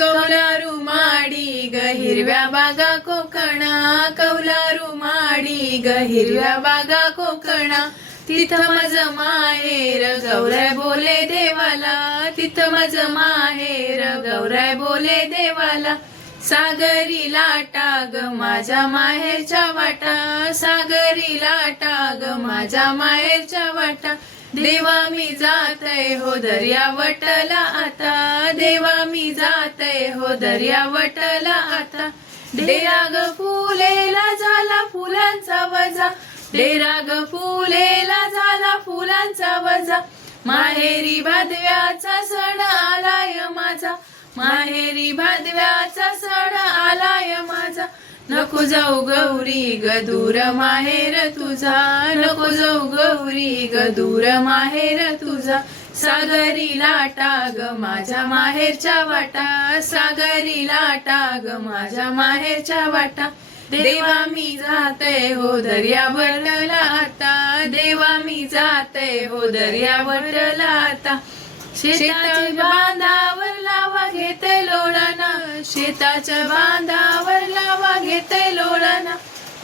कौलारू माडी ग हिरव्या बागा कोकणा, कौलारू माडी ग हिरव्या बागा कोकणा, तिथं माझं माहेर गौराय बोले देवाला, तिथं माझं माहेर गौराय बोले देवाला. सागरी लाटा ग माझ्या माहेरच्या वाटा, सागरी लाटा ग माझ्या माहेरच्या वाटा. देवा मी जातय हो दर्यावटला आता, देवा मी जातय हो दर्यावटला आता. डेरा ग फुलेला झाला फुलांचा वजा, डेरा ग फुलेला झाला फुलांचा वजा. माहेरी भादव्याचा सण आलाय माझा, माहेरी भादव्याचा सण आलाय माझा. नको जाऊ गौरी ग दूर माहेर तुझा, नको जाऊ गौरी ग दूर माहेर तुझा. सागरी लाटा ग माझ्या माहेरच्या वाटा, सागरी लाटा ग माझ्या माहेरच्या वाटा. देवा मी जाते हो दर्यावटला आता, देवा मी जाते हो दर्यावटला आता. शेताच्या बांधावर लावा घेते लोळाना, शेताच्या बांधावर लावा घेते लोळाना.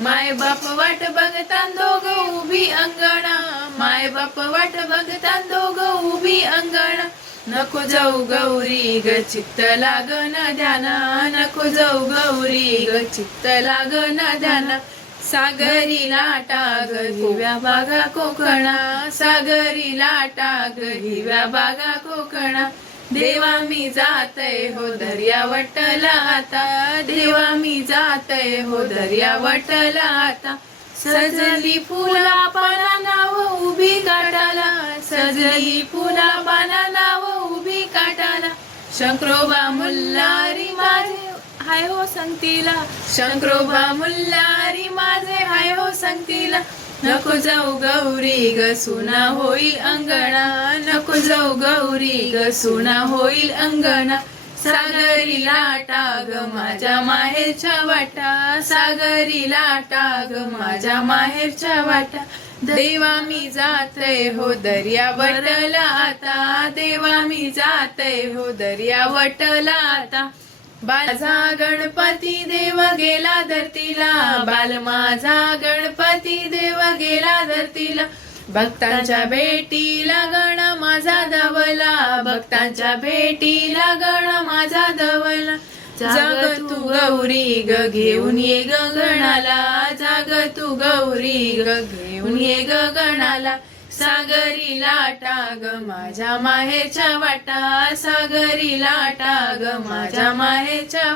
माय बाप वाट बघतान दोघं उभी अंगणा, माय बाप वाट बघतान दोघं उभी अंगणा. नको जाऊ गौरी ग चित्त लागन ध्याना, नको जाऊ गौरी ग चित्त लागन ध्याना. सागरी लाटा ग हिरव्या बागा कोकणा, सागरी लाटा ग हिरव्या बागा कोकणा. देवा मी जातय हो दर्यावटला आता, देवा मी जातय हो दर्यावटला आता. सजली फुला पाना नाव उभी काटाला, सजली फुला पाना नाव उभी काटाला. शंकरोबा मुल्लारी माझे हाय हो संगतीला, शंकरोबा मुल्लारी माझे हाय हो संगतीला. नको जाऊ गौरी ग सुना होईल अंगणा, नको जाऊ गौरी ग सुना होईल अंगणा. सागरी लाटा ग माझ्या माहेरच्या वाटा, सागरी लाटा ग माझ्या माहेरच्या वाटा. देवा मी जाते हो दर्यावटला आता, देवा मी जाते हो दर्यावटला आता. बाल गणपती देव गेला धरतीला, बाल माझा गणपती देव गेला धरतीला. भक्तांच्या भेटीला गण माझा धावला, भक्तांच्या भेटीला गण माझा धावला. जाग तू गौरी ग घेऊन ये गगनाला, जाग तू गौरी ग घेऊन ये गगनाला. सागरी लाटा ग माझ्या माहेरच्या वाटा, सागरी लाटा ग माझ्या माहेरच्या